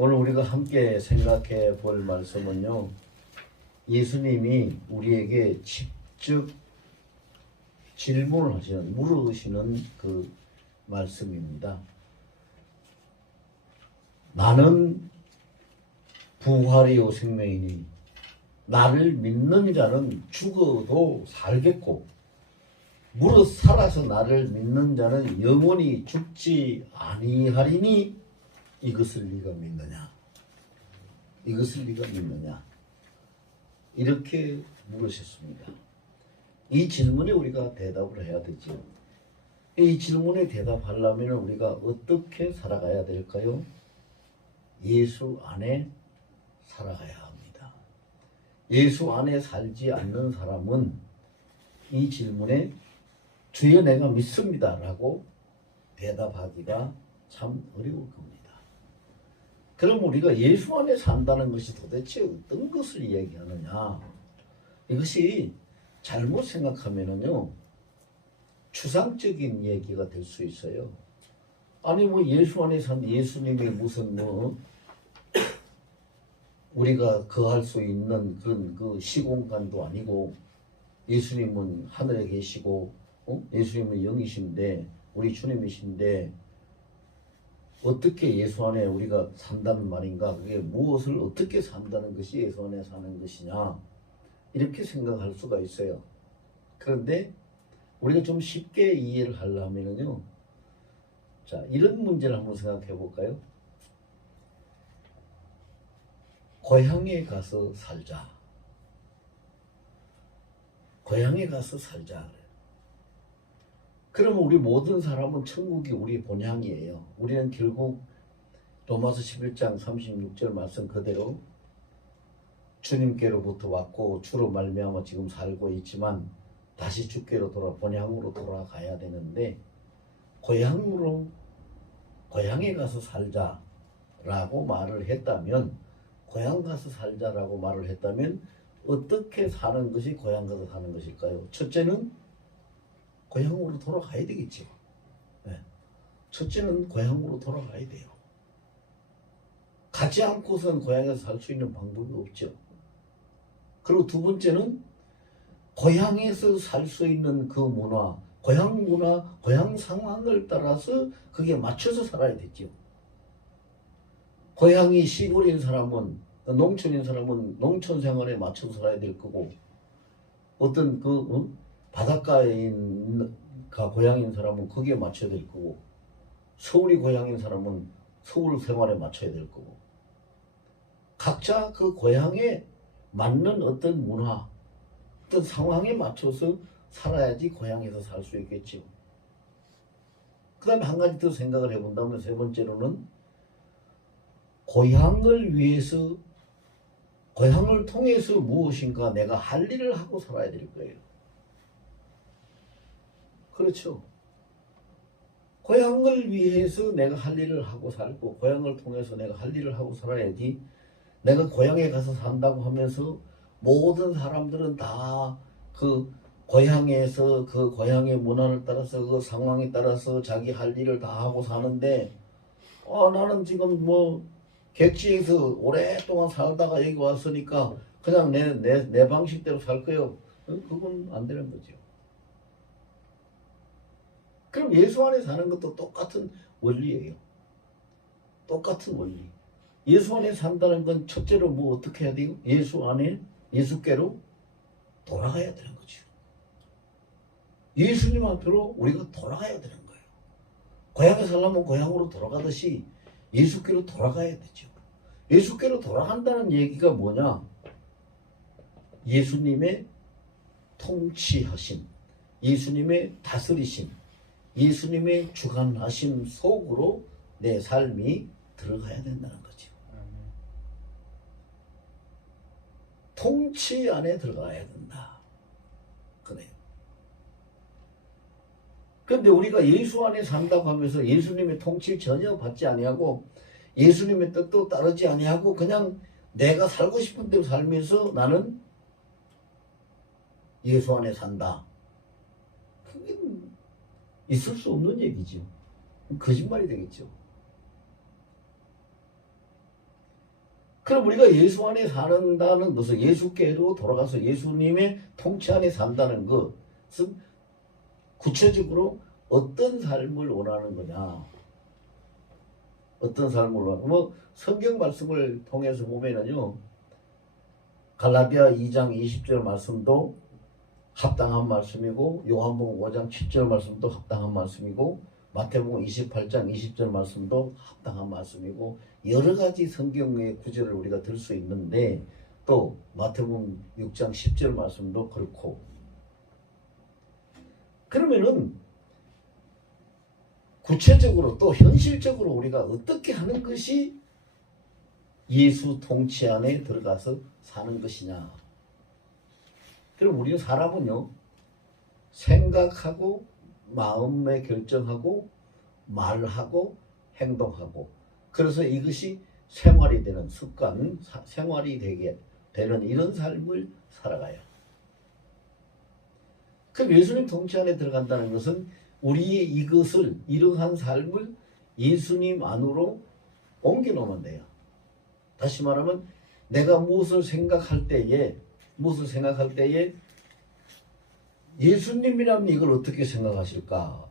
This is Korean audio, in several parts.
오늘 우리가 함께 생각해 볼 말씀은요, 예수님이 우리에게 직접 질문을 하시는, 물으시는 그 말씀입니다. 나는 부활이요 생명이니 나를 믿는 자는 죽어도 살겠고 무릇 살아서 나를 믿는 자는 영원히 죽지 아니하리니 이것을 네가 믿느냐? 이것을 네가 믿느냐? 이렇게 물으셨습니다. 이 질문에 우리가 대답을 해야 되죠. 이 질문에 대답하려면 우리가 어떻게 살아가야 될까요? 예수 안에 살아가야 합니다. 예수 안에 살지 않는 사람은 이 질문에 주여 내가 믿습니다 라고 대답하기가 참 어려울 겁니다. 그럼 우리가 예수 안에 산다는 것이 도대체 어떤 것을 이야기하느냐? 이것이 잘못 생각하면은요, 추상적인 얘기가 될 수 있어요. 아니 뭐 예수 안에 산 예수님이 무슨 뭐 우리가 거할 수 있는 그런 그 시공간도 아니고, 예수님은 하늘에 계시고 예수님은 영이신데 우리 주님이신데 어떻게 예수 안에 우리가 산다는 말인가? 그게 무엇을 어떻게 산다는 것이 예수 안에 사는 것이냐? 이렇게 생각할 수가 있어요. 그런데 우리가 좀 쉽게 이해를 하려면요, 자, 이런 문제를 한번 생각해 볼까요? 고향에 가서 살자. 고향에 가서 살자. 그러면 우리 모든 사람은 천국이 우리 본향이에요. 우리는 결국 로마서 11장 36절 말씀 그대로 주님께로부터 왔고 주로 말미암아 지금 살고 있지만 다시 주께로 본향으로 돌아가야 되는데, 고향에 가서 살자라고 말을 했다면, 고향 가서 살자라고 말을 했다면 어떻게 사는 것이 고향 가서 사는 것일까요? 첫째는 고향으로 돌아가야 되겠죠. 네. 첫째는 고향으로 돌아가야 돼요. 가지 않고선 고향에서 살 수 있는 방법이 없죠. 그리고 두 번째는 고향에서 살 수 있는 그 문화, 고향 상황을 따라서 그게 맞춰서 살아야 되죠. 고향이 시골인 사람은, 농촌인 사람은 농촌 생활에 맞춰서 살아야 될 거고, 어떤 바닷가에 있는 고향인 사람은 거기에 맞춰야 될 거고, 서울이 고향인 사람은 서울 생활에 맞춰야 될 거고, 각자 그 고향에 맞는 어떤 문화, 어떤 상황에 맞춰서 살아야지 고향에서 살 수 있겠죠. 그 다음에 한 가지 더 생각을 해본다면, 세 번째로는 고향을 위해서, 고향을 통해서 무엇인가 내가 할 일을 하고 살아야 될 거예요. 그렇죠. 고향을 위해서 내가 할 일을 하고 살고, 고향을 통해서 내가 할 일을 하고 살아야지, 내가 고향에 가서 산다고 하면서 모든 사람들은 다 그 고향에서 그 고향의 문화를 따라서 그 상황에 따라서 자기 할 일을 다 하고 사는데, 나는 지금 뭐 객지에서 오랫동안 살다가 여기 왔으니까 그냥 내 방식대로 살 거요. 그건 안 되는 거죠. 그럼 예수 안에 사는 것도 똑같은 원리예요. 똑같은 원리. 예수 안에 산다는 건 첫째로 뭐 어떻게 해야 돼요? 예수 안에, 예수께로 돌아가야 되는 거죠. 예수님 앞으로 우리가 돌아가야 되는 거예요. 고향에 살려면 고향으로 돌아가듯이 예수께로 돌아가야 되죠. 예수께로 돌아간다는 얘기가 뭐냐? 예수님의 통치하심, 예수님의 다스리심, 예수님의 주관하심 속으로 내 삶이 들어가야 된다는 거죠. 통치 안에 들어가야 된다. 그래요. 그런데 우리가 예수 안에 산다고 하면서 예수님의 통치를 전혀 받지 아니하고 예수님의 뜻도 따르지 아니하고 그냥 내가 살고 싶은 대로 살면서 나는 예수 안에 산다. 그게 있을 수 없는 얘기죠. 거짓말이 되겠죠. 그럼 우리가 예수 안에 산다는 것은 예수께로 돌아가서 예수님의 통치 안에 산다는 것은 구체적으로 어떤 삶을 원하는 거냐? 어떤 삶을 원하는 뭐 성경 말씀을 통해서 보면은요. 갈라디아 2장 20절 말씀도 합당한 말씀이고 요한복음 5장 7절 말씀도 합당한 말씀이고 마태복음 28장 20절 말씀도 합당한 말씀이고 여러 가지 성경의 구절을 우리가 들 수 있는데 또 마태복음 6장 10절 말씀도 그렇고 그러면은 구체적으로 또 현실적으로 우리가 어떻게 하는 것이 예수 통치 안에 들어가서 사는 것이냐. 그럼 우리 사람은요 생각하고 마음에 결정하고 말하고 행동하고 그래서 이것이 생활이 되는 습관, 생활이 되게 되는 이런 삶을 살아가요. 그럼 예수님 통치 안에 들어간다는 것은 우리의 이것을 이러한 삶을 예수님 안으로 옮겨놓으면 돼요. 다시 말하면 내가 무엇을 생각할 때에 예수님이라면 이걸 어떻게 생각하실까?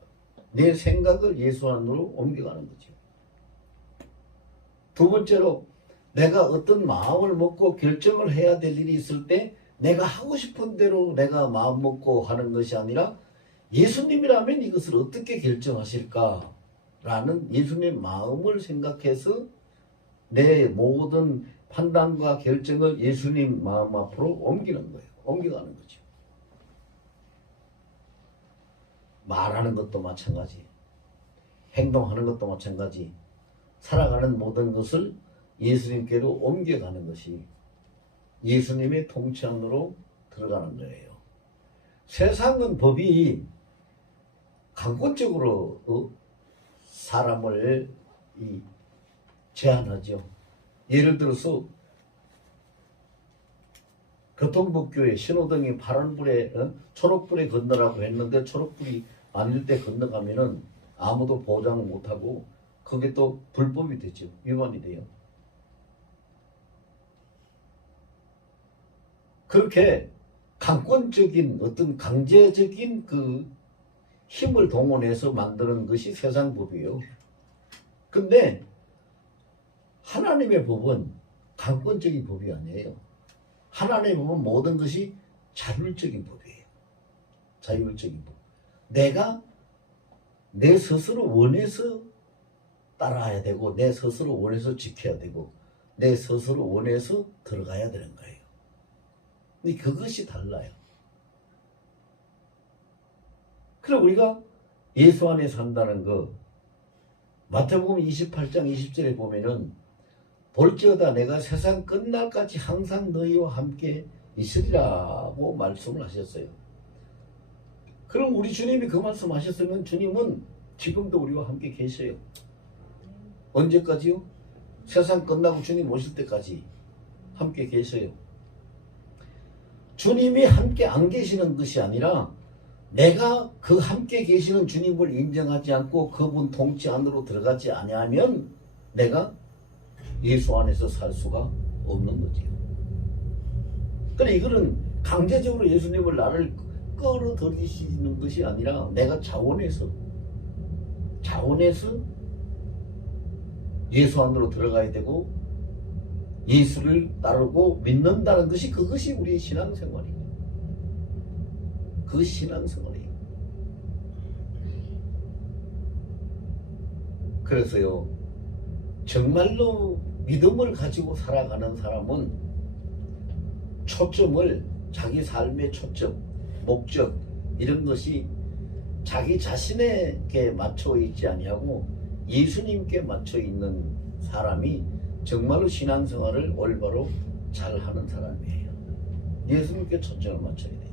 내 생각을 예수 안으로 옮겨가는 거죠. 두 번째로 내가 어떤 마음을 먹고 결정을 해야 될 일이 있을 때 내가 하고 싶은 대로 내가 마음 먹고 하는 것이 아니라 예수님이라면 이것을 어떻게 결정하실까? 라는 예수님의 마음을 생각해서 내 모든 판단과 결정을 예수님 마음 앞으로 옮기는 거예요. 옮겨가는 거죠. 말하는 것도 마찬가지, 행동하는 것도 마찬가지, 살아가는 모든 것을 예수님께로 옮겨가는 것이 예수님의 통치 안으로 들어가는 거예요. 세상은 법이 강권적으로 사람을 제한하죠. 예를 들어서 교통법규에 신호등이 파란불에 초록불에 건너라고 했는데 초록불이 아닐 때 건너가면은 아무도 보장 못하고 그게 또 불법이 되죠. 위반이 돼요. 그렇게 강권적인 어떤 강제적인 그 힘을 동원해서 만드는 것이 세상 법이에요. 근데 하나님의 법은 강권적인 법이 아니에요. 하나님의 법은 모든 것이 자율적인 법이에요. 자율적인 법. 내가 내 스스로 원해서 따라야 되고 내 스스로 원해서 지켜야 되고 내 스스로 원해서 들어가야 되는 거예요. 근데 그것이 달라요. 그럼 우리가 예수 안에 산다는 거 마태복음 28장 20절에 보면은 볼지어다 내가 세상 끝날까지 항상 너희와 함께 있으리라고 말씀을 하셨어요. 그럼 우리 주님이 그 말씀 하셨으면 주님은 지금도 우리와 함께 계셔요. 언제까지요? 세상 끝나고 주님 오실 때까지 함께 계셔요. 주님이 함께 안 계시는 것이 아니라 내가 그 함께 계시는 주님을 인정하지 않고 그분 통치 안으로 들어가지 아니하면 내가 예수 안에서 살 수가 없는 거지요. 그래 이거는 강제적으로 예수님을 나를 끌어들이시는 것이 아니라 내가 자원해서 예수 안으로 들어가야 되고 예수를 따르고 믿는다는 것이 그것이 우리의 신앙생활이에요. 그 신앙생활이에요. 그래서요 정말로 믿음을 가지고 살아가는 사람은 초점을 자기 삶의 초점, 목적 이런 것이 자기 자신에게 맞춰 있지 아니하고 예수님께 맞춰 있는 사람이 정말로 신앙생활을 올바로 잘하는 사람이에요. 예수님께 초점을 맞춰야 돼요.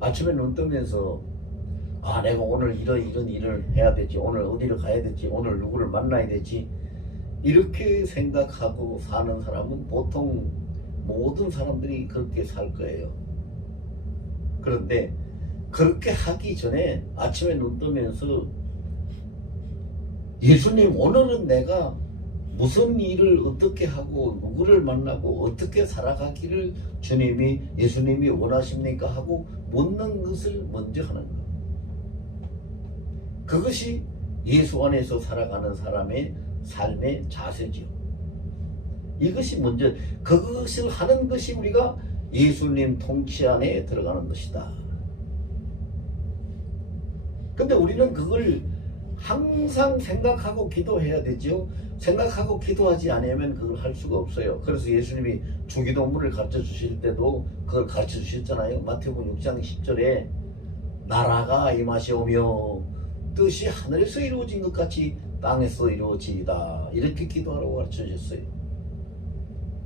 아침에 눈 뜨면서 내가 오늘 이런 일을 해야 되지, 오늘 어디를 가야 되지, 오늘 누구를 만나야 되지 이렇게 생각하고 사는 사람은 보통 모든 사람들이 그렇게 살 거예요. 그런데 그렇게 하기 전에 아침에 눈 뜨면서 예수님 오늘은 내가 무슨 일을 어떻게 하고 누구를 만나고 어떻게 살아가기를 예수님이 원하십니까 하고 묻는 것을 먼저 하는 것. 그것이 예수 안에서 살아가는 사람의 삶의 자세죠. 이것이 먼저, 그것을 하는 것이 우리가 예수님 통치 안에 들어가는 것이다. 근데 우리는 그걸 항상 생각하고 기도해야 되죠. 생각하고 기도하지 않으면 그걸 할 수가 없어요. 그래서 예수님이 주기도문을 가르쳐 주실 때도 그걸 가르쳐 주셨잖아요. 마태복음 6장 10절에 나라가 임하시오며 뜻이 하늘에서 이루어진 것 같이 땅에서 이루어지이다. 이렇게 기도하라고 가르쳐 주셨어요.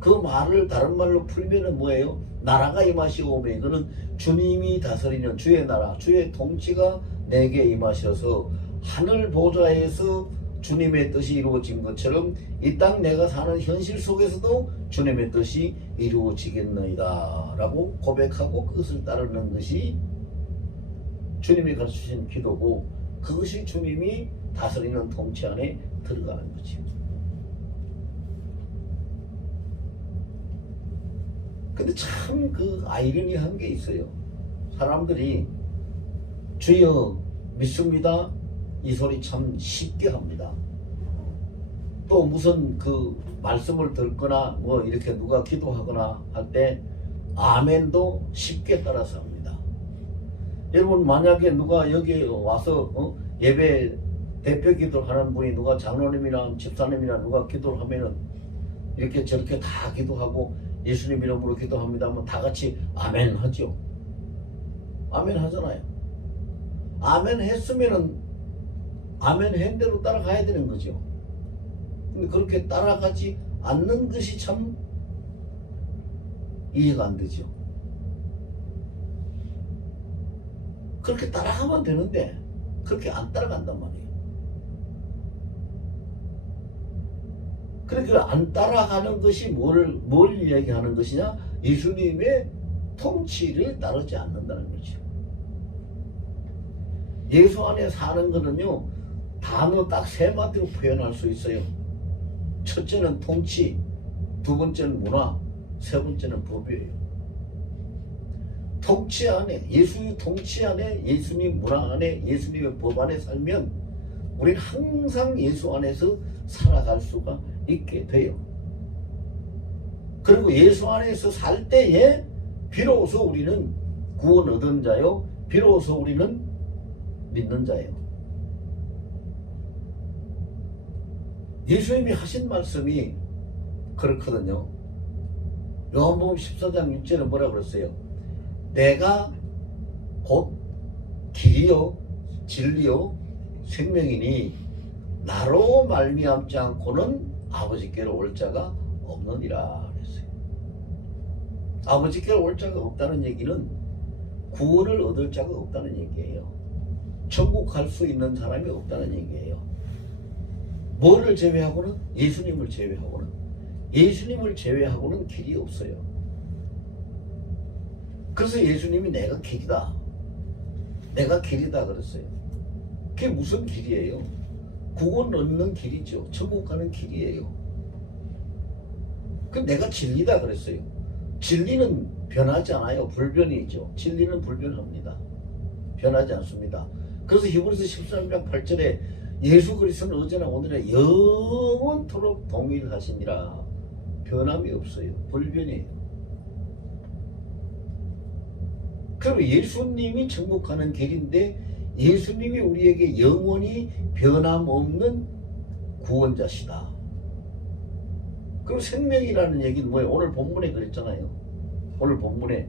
그 말을 다른 말로 풀면은 뭐예요? 나라가 임하시오며, 이거는 주님이 다스리는 주의 나라, 주의 통치가 내게 임하셔서 하늘 보좌에서 주님의 뜻이 이루어진 것처럼 이 땅 내가 사는 현실 속에서도 주님의 뜻이 이루어지겠나이다 라고 고백하고 그것을 따르는 것이 주님이 가르치신 기도고, 그것이 주님이 다스리는 통치 안에 들어가는 거죠. 근데 참 그 아이러니한 게 있어요. 사람들이 주여 믿습니다 이 소리 참 쉽게 합니다. 또 무슨 그 말씀을 듣거나 뭐 이렇게 누가 기도하거나 할 때 아멘도 쉽게 따라서 합니다. 여러분, 만약에 누가 여기 와서 예배 대표 기도를 하는 분이 누가 장로님이나 집사님이나 누가 기도를 하면은 이렇게 저렇게 다 기도하고 예수님 이름으로 기도합니다 하면 다 같이 아멘 하죠. 아멘 하잖아요. 아멘 했으면은 아멘 한 대로 따라가야 되는 거죠. 근데 그렇게 따라가지 않는 것이 참 이해가 안 되죠. 그렇게 따라가면 되는데 그렇게 안 따라간단 말이에요. 그러니까 안 따라가는 것이 뭘 이야기하는 것이냐? 예수님의 통치를 따르지 않는다는 거죠. 예수 안에 사는 거는요, 단어 딱 세 마디로 표현할 수 있어요. 첫째는 통치, 두 번째는 문화, 세 번째는 법이에요. 통치 안에, 예수의 통치 안에, 예수님 문화 안에, 예수님의 법 안에 살면 우리는 항상 예수 안에서 살아갈 수가 있게 돼요. 그리고 예수 안에서 살 때에 비로소 우리는 구원 얻은 자요, 비로소 우리는 믿는 자예요. 예수님이 하신 말씀이 그렇거든요. 요한복음 14장 6절에 뭐라 그랬어요? 내가 곧 길이요 진리요 생명이니 나로 말미암지 않고는 아버지께로 올 자가 없느니라 그랬어요. 아버지께로 올 자가 없다는 얘기는 구원을 얻을 자가 없다는 얘기예요. 천국 갈 수 있는 사람이 없다는 얘기예요. 뭐를 제외하고는? 예수님을 제외하고는. 예수님을 제외하고는 길이 없어요. 그래서 예수님이 내가 길이다, 내가 길이다 그랬어요. 그게 무슨 길이에요? 구원 얻는 길이죠. 천국 가는 길이에요. 그 내가 진리다 그랬어요. 진리는 변하지 않아요. 불변이죠. 진리는 불변합니다. 변하지 않습니다. 그래서 히브리서 13장 8절에 예수 그리스도는 어제나 오늘에 영원토록 동일하시니라. 변함이 없어요. 불변이에요. 그럼 예수님이 천국 가는 길인데 예수님이 우리에게 영원히 변함없는 구원자시다. 그리고 생명이라는 얘기는 뭐예요? 오늘 본문에 그랬잖아요. 오늘 본문에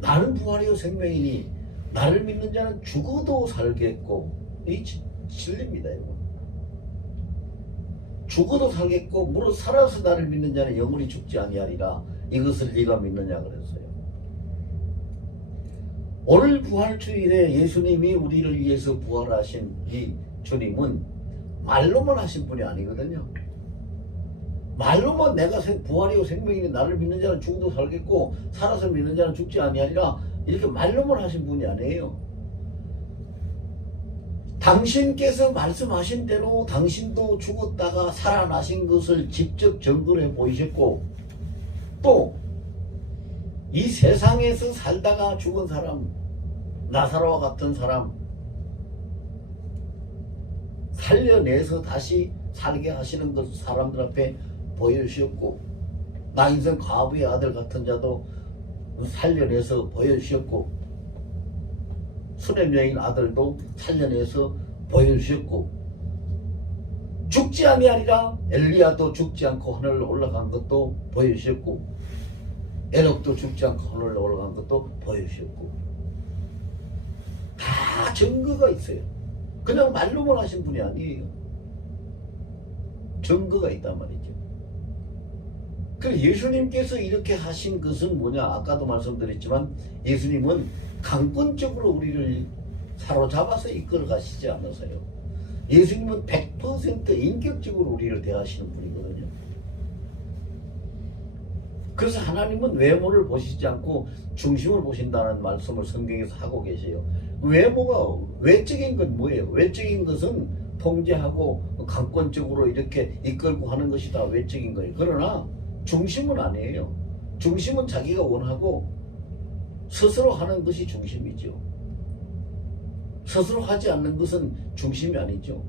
나는 부활이요 생명이니 나를 믿는 자는 죽어도 살겠고, 이 진리입니다. 이거. 죽어도 살겠고 무릇 살아서 나를 믿는 자는 영원히 죽지 아니하리라. 이것을 네가 믿느냐 그랬어요. 오늘 부활주일에 예수님이 우리를 위해서 부활하신 이 주님은 말로만 하신 분이 아니거든요. 말로만 내가 부활이요 생명이니 나를 믿는 자는 죽어도 살겠고 살아서 믿는 자는 죽지 아니하리라 이렇게 말로만 하신 분이 아니에요. 당신께서 말씀하신 대로 당신도 죽었다가 살아나신 것을 직접 증거해 보이셨고, 또 이 세상에서 살다가 죽은 사람, 나사로와 같은 사람 살려내서 다시 살게 하시는 것 사람들 앞에 보여주셨고, 나인성 과부의 아들 같은 자도 살려내서 보여주셨고, 수렘 여인 아들도 살려내서 보여주셨고, 죽지 아니하리라 엘리야도 죽지 않고 하늘로 올라간 것도 보여주셨고, 에녹도 죽지 않고 하늘로 올라간 것도 보여주셨고, 다 증거가 있어요. 그냥 말로만 하신 분이 아니에요. 증거가 있단 말이죠. 그래서 예수님께서 이렇게 하신 것은 뭐냐? 아까도 말씀드렸지만 예수님은 강권적으로 우리를 사로잡아서 이끌어 가시지 않으세요. 예수님은 100% 인격적으로 우리를 대하시는 분이거든요. 그래서 하나님은 외모를 보시지 않고 중심을 보신다는 말씀을 성경에서 하고 계세요. 외모가, 외적인 건 뭐예요? 외적인 것은 통제하고 강권적으로 이렇게 이끌고 하는 것이 다 외적인 거예요. 그러나 중심은 아니에요. 중심은 자기가 원하고 스스로 하는 것이 중심이죠. 스스로 하지 않는 것은 중심이 아니죠.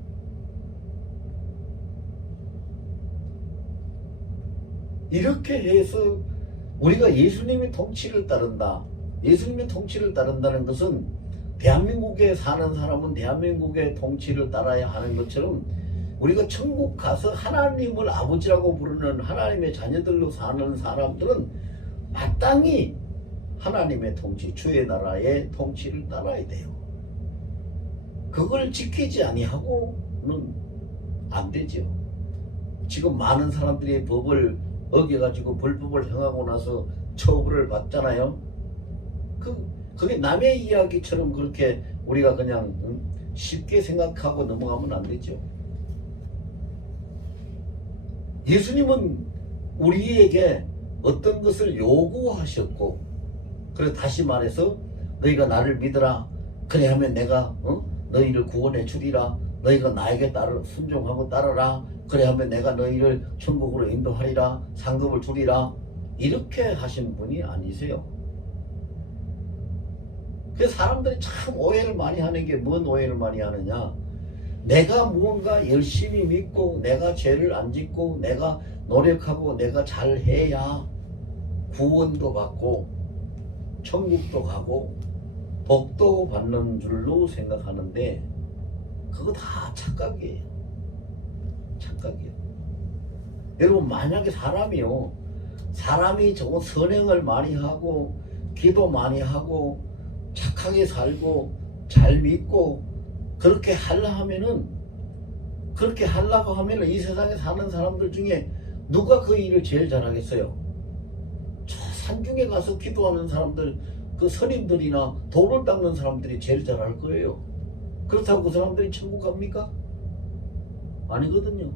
이렇게 해서 우리가 예수님의 통치를 따른다. 예수님의 통치를 따른다는 것은 대한민국에 사는 사람은 대한민국의 통치를 따라야 하는 것처럼 우리가 천국 가서 하나님을 아버지라고 부르는 하나님의 자녀들로 사는 사람들은 마땅히 하나님의 통치, 주의 나라의 통치를 따라야 돼요. 그걸 지키지 아니하고는 안 되죠. 지금 많은 사람들이 법을 어겨가지고 불법을 행하고 나서 처벌을 받잖아요. 그게 남의 이야기처럼 그렇게 우리가 그냥 쉽게 생각하고 넘어가면 안 되죠. 예수님은 우리에게 어떤 것을 요구하셨고, 그래서 다시 말해서 너희가 나를 믿으라. 그래야면 내가 너희를 구원해 주리라. 너희가 나에게 순종하고 따르라. 그래야면 내가 너희를 천국으로 인도하리라. 상급을 주리라. 이렇게 하신 분이 아니세요. 그래서 사람들이 참 오해를 많이 하는 게, 뭔 오해를 많이 하느냐? 내가 무언가 열심히 믿고 내가 죄를 안 짓고 내가 노력하고 내가 잘해야 구원도 받고 천국도 가고 복도 받는 줄로 생각하는데 그거 다 착각이에요. 착각이에요. 여러분, 만약에 사람이 저거 선행을 많이 하고 기도 많이 하고 착하게 살고 잘 믿고 그렇게 하려고 하면은 이 세상에 사는 사람들 중에 누가 그 일을 제일 잘하겠어요? 저 산중에 가서 기도하는 사람들, 그 선임들이나 돌을 닦는 사람들이 제일 잘할 거예요. 그렇다고 그 사람들이 천국 갑니까? 아니거든요.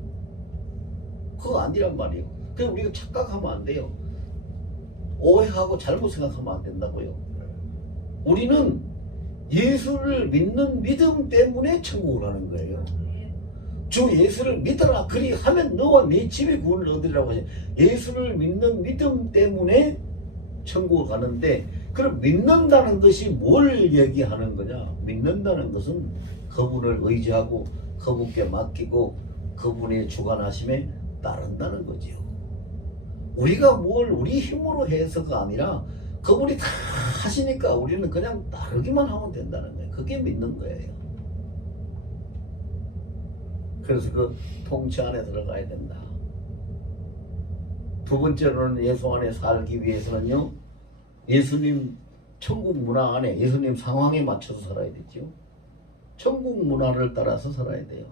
그거 아니란 말이에요. 그래서 우리가 착각하면 안 돼요. 오해하고 잘못 생각하면 안 된다고요. 우리는 예수를 믿는 믿음 때문에 천국을 가는 거예요. 주 예수를 믿어라. 그리하면 너와 네 집에 구원을 얻으리라고 하죠. 예수를 믿는 믿음 때문에 천국을 가는데, 그럼 믿는다는 것이 뭘 얘기하는 거냐? 믿는다는 것은 그분을 의지하고 그분께 맡기고 그분의 주관하심에 따른다는 거죠. 우리가 뭘 우리 힘으로 해서가 아니라 그분이 다 하시니까 우리는 그냥 따르기만 하면 된다는 거예요. 그게 믿는 거예요. 그래서 그 통치 안에 들어가야 된다. 두 번째로는 예수 안에 살기 위해서는요, 예수님 천국 문화 안에, 예수님 상황에 맞춰서 살아야 되죠. 천국 문화를 따라서 살아야 돼요.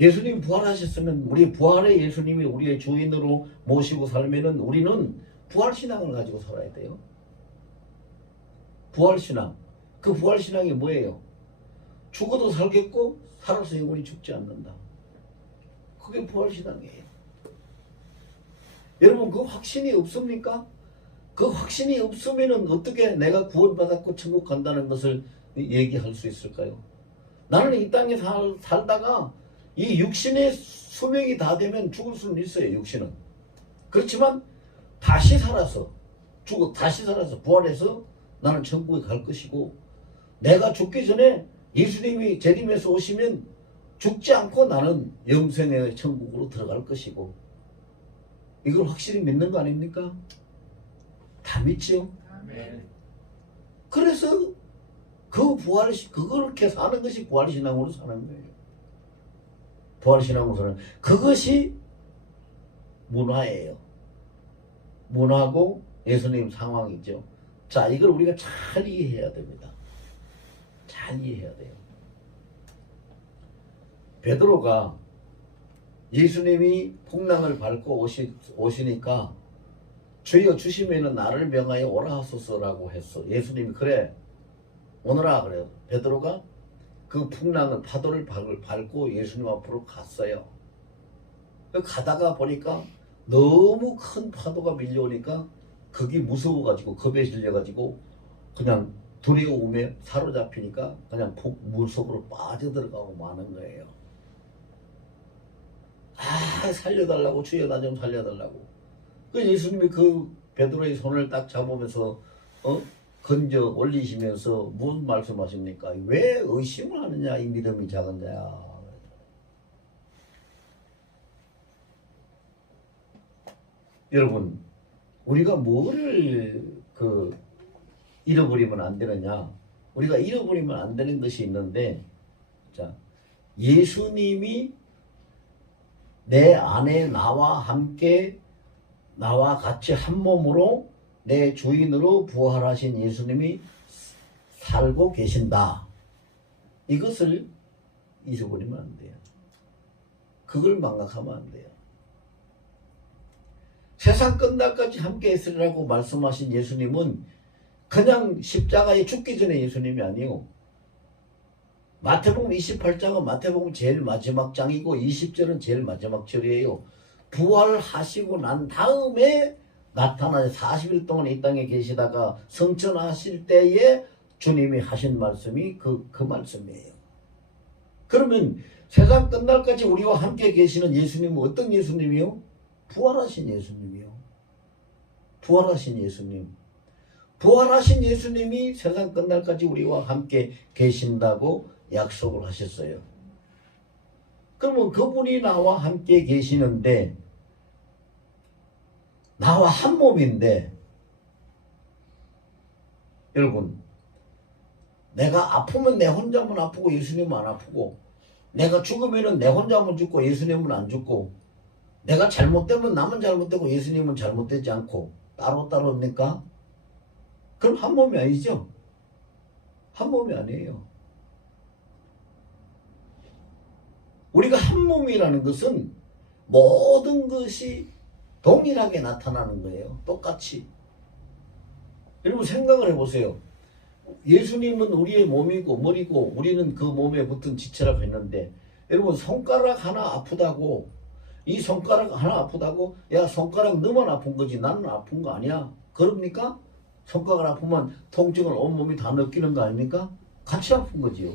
예수님 부활하셨으면 우리 부활의 예수님이 우리의 주인으로 모시고 살면은 우리는 부활신앙을 가지고 살아야 돼요. 부활신앙. 그 부활신앙이 뭐예요? 죽어도 살겠고 살아서 영원히 죽지 않는다. 그게 부활신앙이에요. 여러분, 그 확신이 없습니까? 그 확신이 없으면은 어떻게 내가 구원받았고 천국 간다는 것을 얘기할 수 있을까요? 나는 이 땅에 살다가 이 육신의 수명이 다 되면 죽을 수는 있어요. 육신은. 그렇지만 다시 살아서 다시 살아서 부활해서 나는 천국에 갈 것이고, 내가 죽기 전에 예수님이 재림해서 오시면 죽지 않고 나는 영생의 천국으로 들어갈 것이고, 이걸 확실히 믿는 거 아닙니까? 다 믿죠? 아멘. 그래서 그렇게 사는 것이 부활신앙으로 사는 거예요. 부활신앙으로 사는, 그것이 문화예요. 문화고 예수님 상황이죠. 자, 이걸 우리가 잘 이해해야 됩니다. 잘 이해해야 돼요. 베드로가 예수님이 풍랑을 밟고 오시니까 주여 주시면은 나를 명하여 오라 하소서라고 했어. 예수님이 그래 오너라 그래요. 베드로가 그 풍랑을 파도를 밟고 예수님 앞으로 갔어요. 가다가 보니까 너무 큰 파도가 밀려오니까 그게 무서워가지고 겁에 질려가지고 그냥 두려움에 사로잡히니까 그냥 물속으로 빠져들어가고 마는 거예요. 아, 살려달라고, 주여 나 좀 살려달라고. 그 예수님이 그 베드로의 손을 딱 잡으면서 건져 올리시면서 무슨 말씀하십니까? 왜 의심을 하느냐, 이 믿음이 작은 자야. 여러분, 우리가 뭐를 잃어버리면 안 되느냐? 우리가 잃어버리면 안 되는 것이 있는데, 자, 예수님이 내 안에 나와 같이 한 몸으로 내 주인으로 부활하신 예수님이 살고 계신다. 이것을 잊어버리면 안 돼요. 그걸 망각하면 안 돼요. 세상 끝날까지 함께 있으리라고 말씀하신 예수님은 그냥 십자가에 죽기 전에 예수님이 아니요. 마태복음 28장은 마태복음 제일 마지막 장이고 20절은 제일 마지막 절이에요. 부활하시고 난 다음에 나타나서 40일 동안 이 땅에 계시다가 성천하실 때에 주님이 하신 말씀이 그 말씀이에요. 그러면 세상 끝날까지 우리와 함께 계시는 예수님은 어떤 예수님이요? 부활하신 예수님이요. 부활하신 예수님. 부활하신 예수님이 세상 끝날까지 우리와 함께 계신다고 약속을 하셨어요. 그러면 그분이 나와 함께 계시는데, 나와 한 몸인데, 여러분, 내가 아프면 내 혼자만 아프고 예수님은 안 아프고, 내가 죽으면 내 혼자만 죽고 예수님은 안 죽고, 내가 잘못되면 나만 잘못되고 예수님은 잘못되지 않고 따로따로입니까? 그럼 한 몸이 아니죠? 한 몸이 아니에요. 우리가 한 몸이라는 것은 모든 것이 동일하게 나타나는 거예요. 똑같이. 여러분 생각을 해보세요. 예수님은 우리의 몸이고 머리고 우리는 그 몸에 붙은 지체라고 했는데, 여러분 손가락 하나 아프다고, 이 손가락 하나 아프다고, 야 손가락 너만 아픈 거지 나는 아픈 거 아니야, 그럽니까? 손가락 아프면 통증을 온몸이 다 느끼는 거 아닙니까? 같이 아픈 거지요.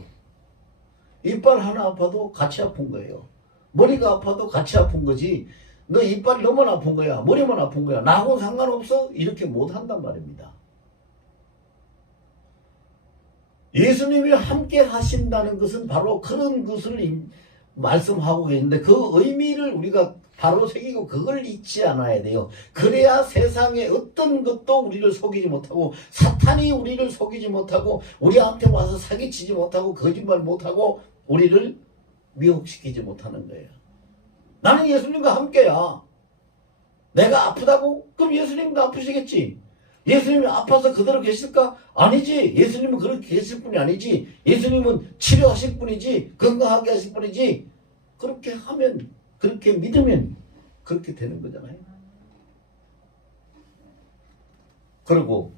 이빨 하나 아파도 같이 아픈 거예요. 머리가 아파도 같이 아픈 거지, 너 이빨 너만 아픈 거야, 머리만 아픈 거야, 나하고는 상관없어, 이렇게 못한단 말입니다. 예수님이 함께 하신다는 것은 바로 그런 것을 말씀하고 계신데, 그 의미를 우리가 바로 새기고 그걸 잊지 않아야 돼요. 그래야 세상에 어떤 것도 우리를 속이지 못하고, 사탄이 우리를 속이지 못하고, 우리한테 와서 사기치지 못하고, 거짓말 못하고, 우리를 미혹시키지 못하는 거예요. 나는 예수님과 함께야. 내가 아프다고? 그럼 예수님도 아프시겠지. 예수님이 아파서 그대로 계실까? 아니지. 예수님은 그렇게 계실 분이 아니지. 예수님은 치료하실 분이지, 건강하게 하실 분이지. 그렇게 하면, 그렇게 믿으면 그렇게 되는 거잖아요. 그리고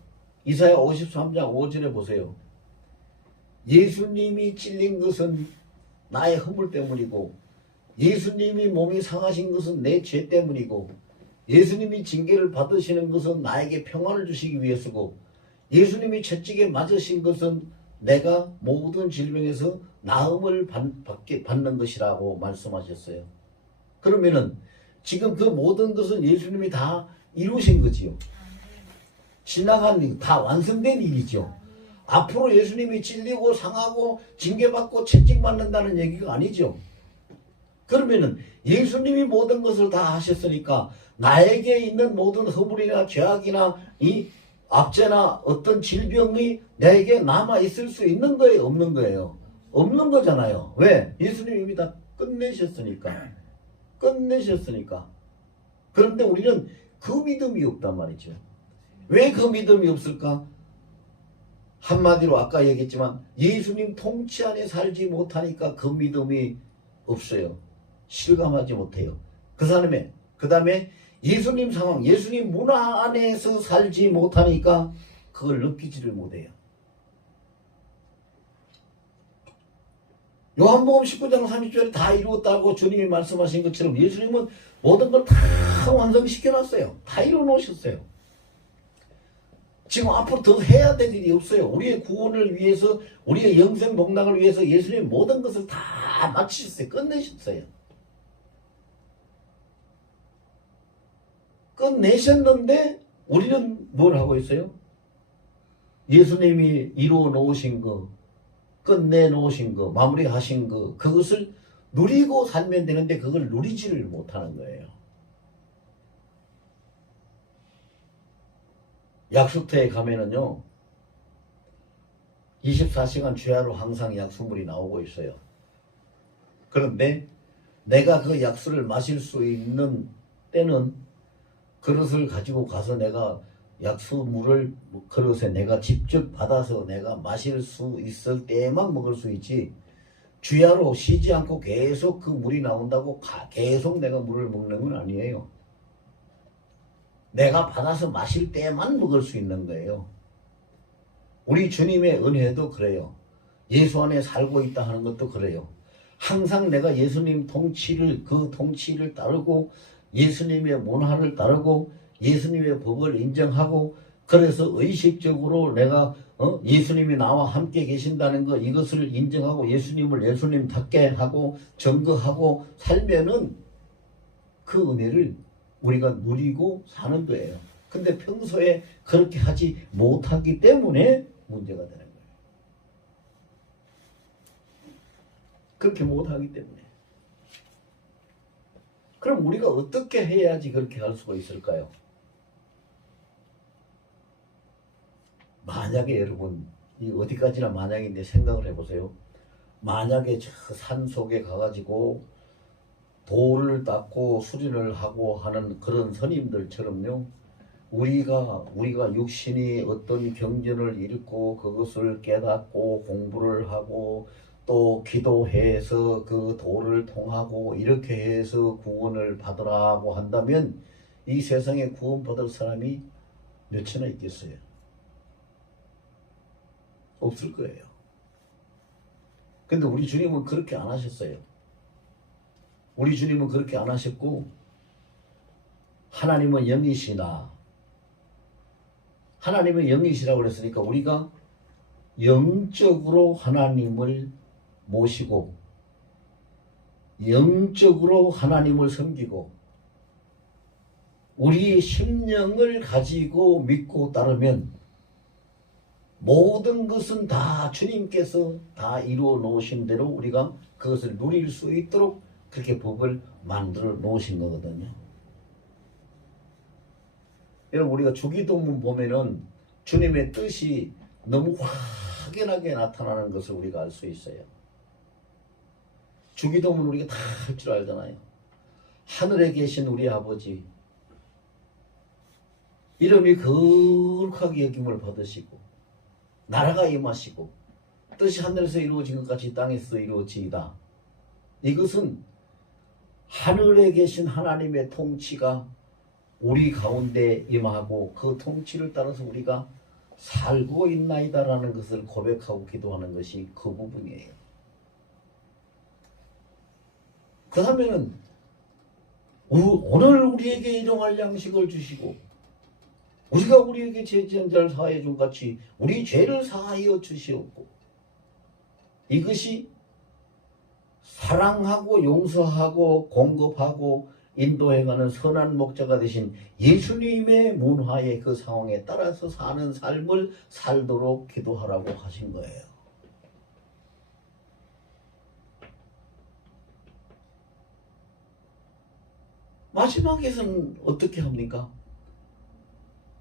이사야 53장 5절에 보세요. 예수님이 찔린 것은 나의 허물 때문이고, 예수님이 몸이 상하신 것은 내 죄 때문이고, 예수님이 징계를 받으시는 것은 나에게 평안을 주시기 위해서고, 예수님이 채찍에 맞으신 것은 내가 모든 질병에서 나음을 받는 것이라고 말씀하셨어요. 그러면은 지금 그 모든 것은 예수님이 다 이루신 거지요. 지나간 일, 다 완성된 일이죠. 앞으로 예수님이 찔리고 상하고 징계받고 채찍받는다는 얘기가 아니죠. 그러면은 예수님이 모든 것을 다 하셨으니까 나에게 있는 모든 허물이나 죄악이나 이 압제나 어떤 질병이 나에게 남아 있을 수 있는 거예요, 없는 거예요? 없는 거잖아요. 왜? 예수님이 이미 다 끝내셨으니까. 끝내셨으니까. 그런데 우리는 그 믿음이 없단 말이죠. 왜 그 믿음이 없을까? 한마디로 아까 얘기했지만 예수님 통치 안에 살지 못하니까 그 믿음이 없어요. 실감하지 못해요. 그 다음에 예수님 상황, 예수님 문화 안에서 살지 못하니까 그걸 느끼지를 못해요. 요한복음 19장 30절에 다 이루었다고 주님이 말씀하신 것처럼 예수님은 모든 걸 다 완성시켜놨어요. 다 이루어놓으셨어요. 지금 앞으로 더 해야 될 일이 없어요. 우리의 구원을 위해서, 우리의 영생 복락을 위해서 예수님 모든 것을 다 마치셨어요. 끝내셨어요. 끝내셨는데 우리는 뭘 하고 있어요? 예수님이 이루어 놓으신 거, 끝내 놓으신 거, 마무리하신 거, 그것을 누리고 살면 되는데 그걸 누리지를 못하는 거예요. 약수터에 가면은요 24시간 주야로 항상 약수물이 나오고 있어요. 그런데 내가 그 약수를 마실 수 있는 때는 그릇을 가지고 가서 내가 약수물을 그릇에 내가 직접 받아서 내가 마실 수 있을 때만 먹을 수 있지, 주야로 쉬지 않고 계속 그 물이 나온다고 계속 내가 물을 먹는 건 아니에요. 내가 받아서 마실 때만 먹을 수 있는 거예요. 우리 주님의 은혜도 그래요. 예수 안에 살고 있다 하는 것도 그래요. 항상 내가 예수님 그 통치를 따르고 예수님의 문화를 따르고 예수님의 법을 인정하고, 그래서 의식적으로 내가 예수님이 나와 함께 계신다는 것, 이것을 인정하고 예수님을 예수님답게 하고 증거하고 살면은 그 은혜를 우리가 누리고 사는 거예요. 근데 평소에 그렇게 하지 못하기 때문에 문제가 되는 거예요. 그렇게 못하기 때문에. 그럼 우리가 어떻게 해야지 그렇게 할 수가 있을까요? 만약에 여러분, 이 어디까지나 만약인데 생각을 해보세요. 만약에 저 산 속에 가가지고 돌을 닦고 수련을 하고 하는 그런 선임들처럼요, 우리가 육신이 어떤 경전을 읽고 그것을 깨닫고 공부를 하고 또 기도해서 그 돌을 통하고 이렇게 해서 구원을 받으라고 한다면 이 세상에 구원받을 사람이 몇이나 있겠어요? 없을 거예요. 근데 우리 주님은 그렇게 안 하셨어요. 우리 주님은 그렇게 안 하셨고, 하나님은 영이시나, 하나님은 영이시라고 그랬으니까 우리가 영적으로 하나님을 모시고 영적으로 하나님을 섬기고 우리의 심령을 가지고 믿고 따르면 모든 것은 다 주님께서 다 이루어 놓으신 대로 우리가 그것을 누릴 수 있도록 그렇게 법을 만들어 놓으신 거거든요. 여러분, 우리가 주기도문 보면은 주님의 뜻이 너무 확연하게 나타나는 것을 우리가 알 수 있어요. 주기도문 우리가 다 할 줄 알잖아요. 하늘에 계신 우리 아버지, 이름이 거룩하게 여김을 받으시고 나라가 임하시고 뜻이 하늘에서 이루어진 것 같이 땅에서 이루어지이다. 이것은 하늘에 계신 하나님의 통치가 우리 가운데 임하고 그 통치를 따라서 우리가 살고 있나이다라는 것을 고백하고 기도하는 것이 그 부분이에요. 그 다음에는 오늘 우리에게 일용할 양식을 주시고 우리가 우리에게 죄 지은 자를 사하여 준 같이 우리 죄를 사하여 주시옵고 이것이 사랑하고 용서하고 공급하고 인도해가는 선한 목자가 되신 예수님의 문화의 그 상황에 따라서 사는 삶을 살도록 기도하라고 하신 거예요. 마지막에서는 어떻게 합니까?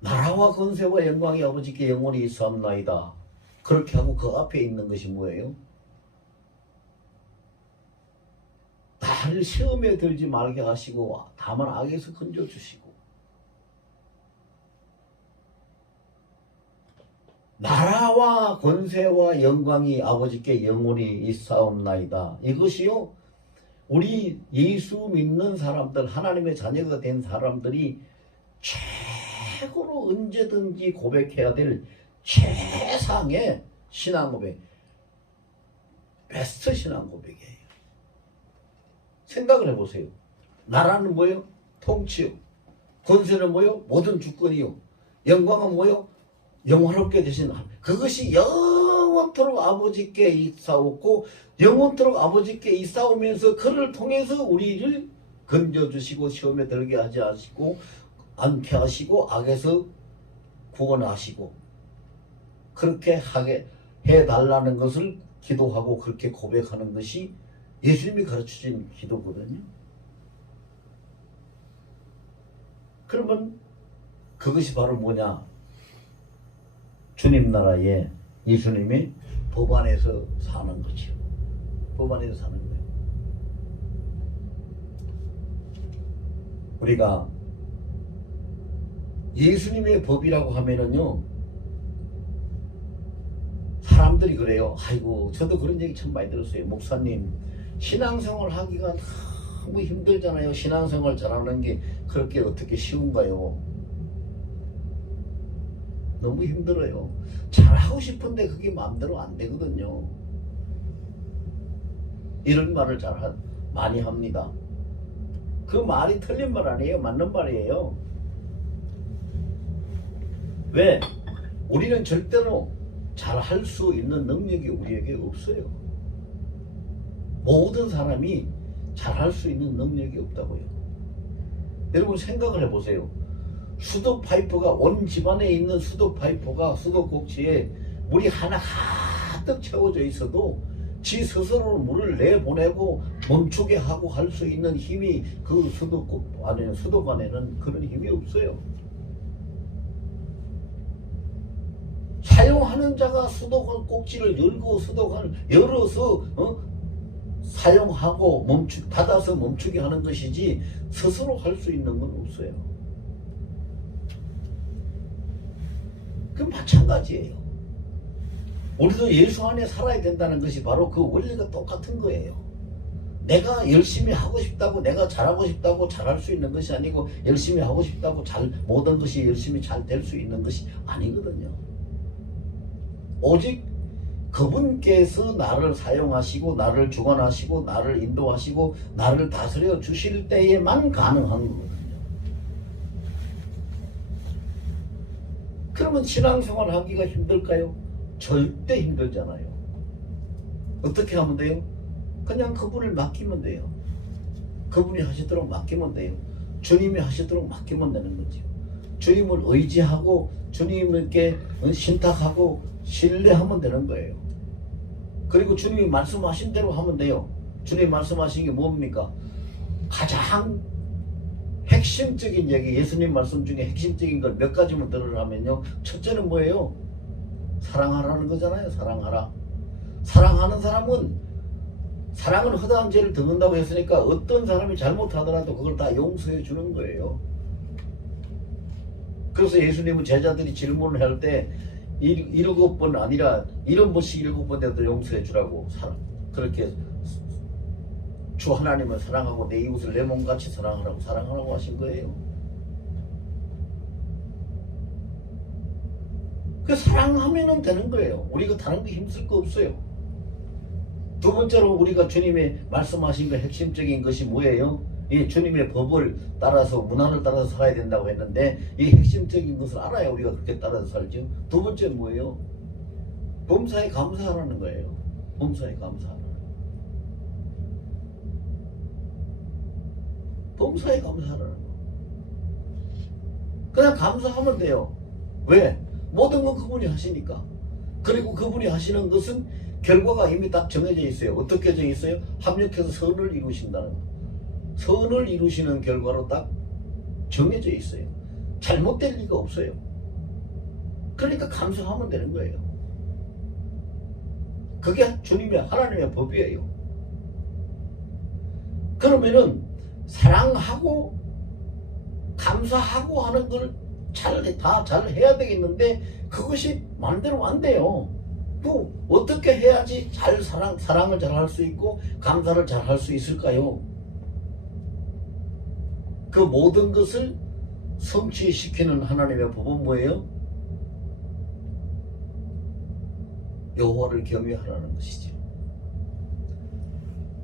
나라와 권세와 영광이 아버지께 영원히 있사옵나이다. 그렇게 하고 그 앞에 있는 것이 뭐예요? 나를 시험에 들지 말게 하시고 다만 악에서 건져주시고 나라와 권세와 영광이 아버지께 영원히 있사옵나이다. 이것이요 우리 예수 믿는 사람들 하나님의 자녀가 된 사람들이 최고로 언제든지 고백해야 될 최상의 신앙 고백, 베스트 신앙 고백이에요. 생각을 해보세요. 나라는 뭐요? 통치요. 권세는 뭐요? 모든 주권이요. 영광은 뭐요? 영원롭게 되신 하나님. 그것이 영원토록 아버지께 있사오고 영원토록 아버지께 있사오면서 그를 통해서 우리를 건져주시고 시험에 들게 하지 않으시고 않게 하시고 악에서 구원하시고 그렇게 하게 해달라는 것을 기도하고 그렇게 고백하는 것이 예수님이 가르쳐준 기도거든요. 그러면 그것이 바로 뭐냐? 주님 나라에 예수님이 법 안에서 사는 거죠. 법 안에서 사는 거예요. 우리가 예수님의 법이라고 하면은요, 사람들이 그래요. 아이고, 저도 그런 얘기 참 많이 들었어요. 목사님, 신앙생활 하기가 너무 힘들잖아요. 신앙생활 잘하는 게 그렇게 어떻게 쉬운가요? 너무 힘들어요. 잘하고 싶은데 그게 마음대로 안 되거든요. 이런 말을 많이 합니다. 그 말이 틀린 말 아니에요. 맞는 말이에요. 왜? 우리는 절대로 잘할 수 있는 능력이 우리에게 없어요. 모든 사람이 잘할 수 있는 능력이 없다고요. 여러분 생각을 해보세요. 수도 파이프가 온 집안에 있는 수도 파이프가 수도꼭지에 물이 하나 가득 채워져 있어도 지 스스로 물을 내보내고 멈추게 하고 할 수 있는 힘이 그 수도관에는 그런 힘이 없어요. 사용하는 자가 수도관 꼭지를 열고 수도관을 열어서 사용하고 닫아서 멈추게 하는 것이지 스스로 할 수 있는 건 없어요. 그 마찬가지예요. 우리도 예수 안에 살아야 된다는 것이 바로 그 원리가 똑같은 거예요. 내가 열심히 하고 싶다고 내가 잘하고 싶다고 잘할 수 있는 것이 아니고 열심히 하고 싶다고 모든 것이 열심히 잘 될 수 있는 것이 아니거든요. 오직 그분께서 나를 사용하시고 나를 주관하시고 나를 인도하시고 나를 다스려 주실 때에만 가능한 거거든요. 그러면 신앙생활 하기가 힘들까요? 절대 힘들잖아요. 어떻게 하면 돼요? 그냥 그분을 맡기면 돼요. 그분이 하시도록 맡기면 돼요. 주님이 하시도록 맡기면 되는 거죠. 주님을 의지하고 주님께 신탁하고 신뢰하면 되는 거예요. 그리고 주님이 말씀하신 대로 하면 돼요. 주님이 말씀하신 게 뭡니까? 가장 핵심적인 얘기, 예수님 말씀 중에 핵심적인 걸 몇 가지만 들으라면요. 첫째는 뭐예요? 사랑하라는 거잖아요. 사랑하라. 사랑하는 사람은 사랑은 허다한 죄를 덮는다고 했으니까 어떤 사람이 잘못하더라도 그걸 다 용서해 주는 거예요. 그래서 예수님은 제자들이 질문을 할 때 7번 아니라 70번씩 7번 돼도 용서해 주라고 그렇게 주 하나님을 사랑하고 내 이웃을 내 몸같이 사랑하라고 하신 거예요. 그 사랑하면 되는 거예요. 우리가 다른 게 힘쓸 거 없어요. 두 번째로 우리가 주님의 말씀하신 거 핵심적인 것이 뭐예요? 이 주님의 법을 따라서 문화를 따라서 살아야 된다고 했는데 이 핵심적인 것을 알아야 우리가 그렇게 따라서 살죠. 두 번째 뭐예요? 범사에 감사하라는 거예요. 범사에 감사하라. 범사에 감사하라는 거. 그냥 감사하면 돼요. 왜? 모든 건 그분이 하시니까. 그리고 그분이 하시는 것은 결과가 이미 딱 정해져 있어요. 어떻게 정해 있어요? 합력해서 선을 이루신다는 거. 선을 이루시는 결과로 딱 정해져 있어요. 잘못될 리가 없어요. 그러니까 감사하면 되는 거예요. 그게 주님의 하나님의 법이에요. 그러면은 사랑하고 감사하고 하는 걸 다 잘 해야 되겠는데 그것이 마음대로 안 돼요. 또 어떻게 해야지 사랑을 잘 할 수 있고 감사를 잘 할 수 있을까요? 그 모든 것을 성취시키는 하나님의 법은 뭐예요? 여호와를 경외하라는 것이죠.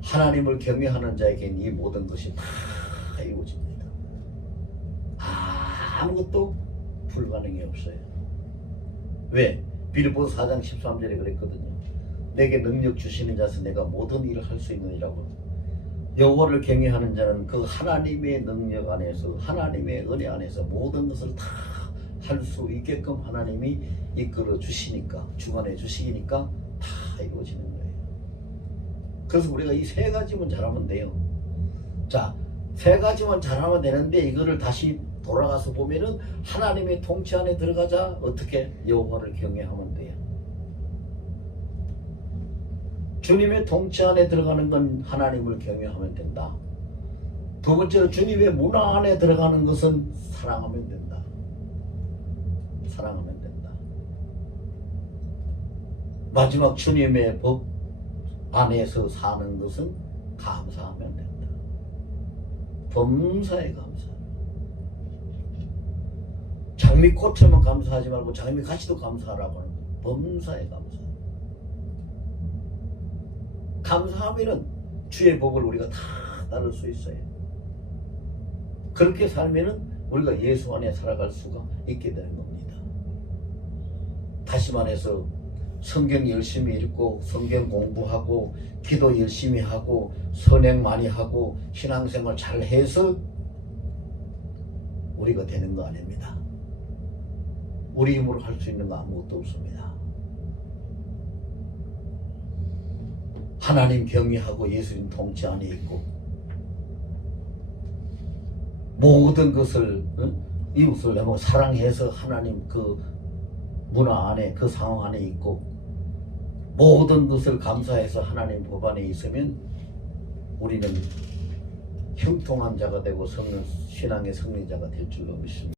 하나님을 경외하는 자에겐 이 모든 것이 다 이루어집니다. 아무것도 불가능이 없어요. 왜? 빌립보서 4장 13절에 그랬거든요. 내게 능력 주시는 자서 내가 모든 일을 할 수 있느니라고. 여호와를 경외하는 자는 그 하나님의 능력 안에서 하나님의 은혜 안에서 모든 것을 다 할 수 있게끔 하나님이 이끌어 주시니까 주관해 주시니까 다 이루어지는 거예요. 그래서 우리가 이 세 가지만 잘하면 돼요. 자, 세 가지만 잘하면 되는데 이거를 다시 돌아가서 보면은 하나님의 통치 안에 들어가자 어떻게 여호와를 경외하면 돼요. 주님의 통치 안에 들어가는 건 하나님을 경외하면 된다. 두 번째로 주님의 문화 안에 들어가는 것은 사랑하면 된다. 사랑하면 된다. 마지막 주님의 법 안에서 사는 것은 감사하면 된다. 범사에 감사. 장미꽃에만 감사하지 말고 장미가시도 감사하라고 하는 거예요. 범사에 감사. 감사하면은 주의 복을 우리가 다 따를 수 있어요. 그렇게 살면은 우리가 예수 안에 살아갈 수가 있게 되는 겁니다. 다시 말해서 성경 열심히 읽고 성경 공부하고 기도 열심히 하고 선행 많이 하고 신앙생활 잘 해서 우리가 되는 거 아닙니다. 우리 힘으로 할 수 있는 거 아무것도 없습니다. 하나님 경외하고 예수님 통치 안에 있고 모든 것을 이웃을 너무 사랑해서 하나님 그 문화 안에 그 상황 안에 있고 모든 것을 감사해서 하나님 법 안에 있으면 우리는 형통한 자가 되고 신앙의 승리자가 될 줄로 믿습니다.